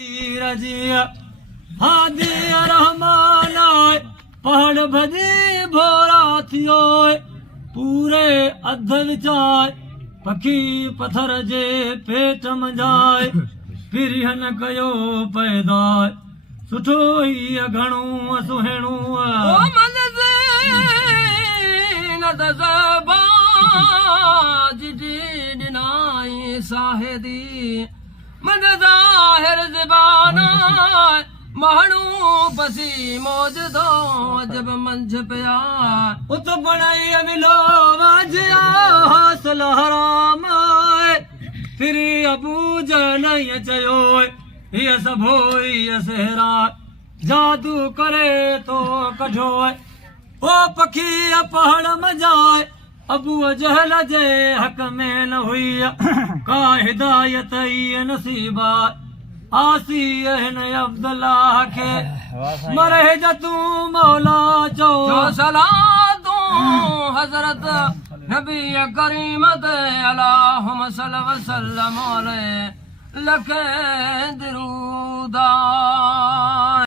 रजिया हादी रहमान आए पहाड़ भजी भोरा थियो पूरे अध विचाए पखी पत्थर जे पेट मंझाए फिर हन कयो पैदा सुठो ही घणो सुहिणो ओ मन से न दज़बा जिडी दिनाई साहेदी मन ज़ाहिर ज़बाना माण्हू पसी मौज दो जब मंझ पिया उत बणाई मिलो वाजिया हासिल हराम फिर अबू जहल चयो हीअ सभो हीअ सहरा जादू करे तो कढो ओ पखी पहाड़ मजाए अबू जहल जे हक में न हुई का हिदायत ई नसीबा आसी हिन अब्दुल्लाह के मरे जतू मौला चो सलातो हजरत नबी करीम अल्लाहुम्मा सल्लि वसल्लम अलैहि लखे दरूदा।